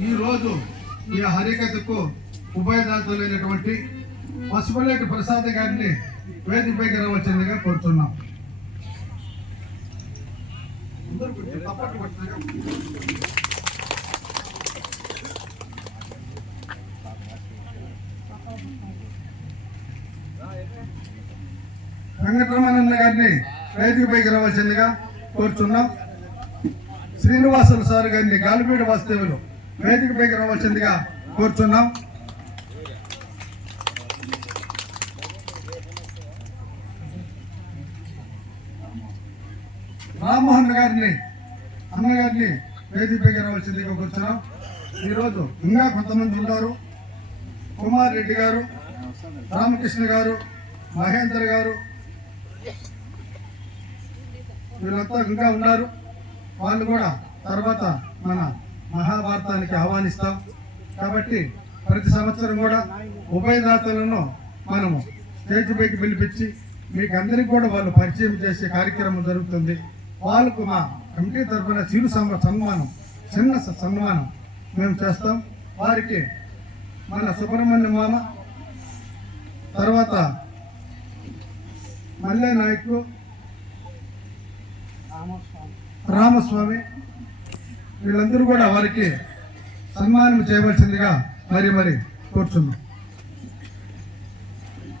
ఈ రోజు ఈ హరికథకు ఉభయదాతలైనటువంటి పసుపులేటి ప్రసాద్ గారిని వేదికపైకి రావచ్చిందిగా కోరుతున్నాం. అందరూ వెంకటరమణన్న గారిని వేదికపైకి రావాల్సిందిగా కోరుతున్నాం శ్రీనివాసులు సార్ గారిని గాలిపీడ వాసుదేవులు వేదిక పైకి రావాల్సిందిగా కోరుచున్నాం. రామ్మోహన్ గారిని అన్నగారిని వేదికపైకి రావాల్సిందిగా కూర్చున్నాం. ఈరోజు ఇంకా కొంతమంది ఉన్నారు. కుమార్ రెడ్డి గారు రామకృష్ణ గారు మహేందర్ గారు వీళ్ళంతా ఇంకా ఉన్నారు. వాళ్ళు కూడా తర్వాత మన మహాభారతానికి ఆహ్వానిస్తాం. కాబట్టి ప్రతి సంవత్సరం కూడా ఉభయదాతలను మనము స్టేజ్ పైకి పిలిపించి మీకు అందరికీ కూడా వాళ్ళు పరిచయం చేసే కార్యక్రమం జరుగుతుంది. వాళ్ళకు మా కమిటీ తరఫున చిరు సన్మానం చిన్న సన్మానం మేము చేస్తాం. వారికి మన సుబ్రహ్మణ్య మామ తర్వాత మల్లె నాయకు రామస్వామి వీళ్ళందరూ కూడా వారికి సన్మానం చేయవలసిందిగా మరి మరి కోరుచున్నాం.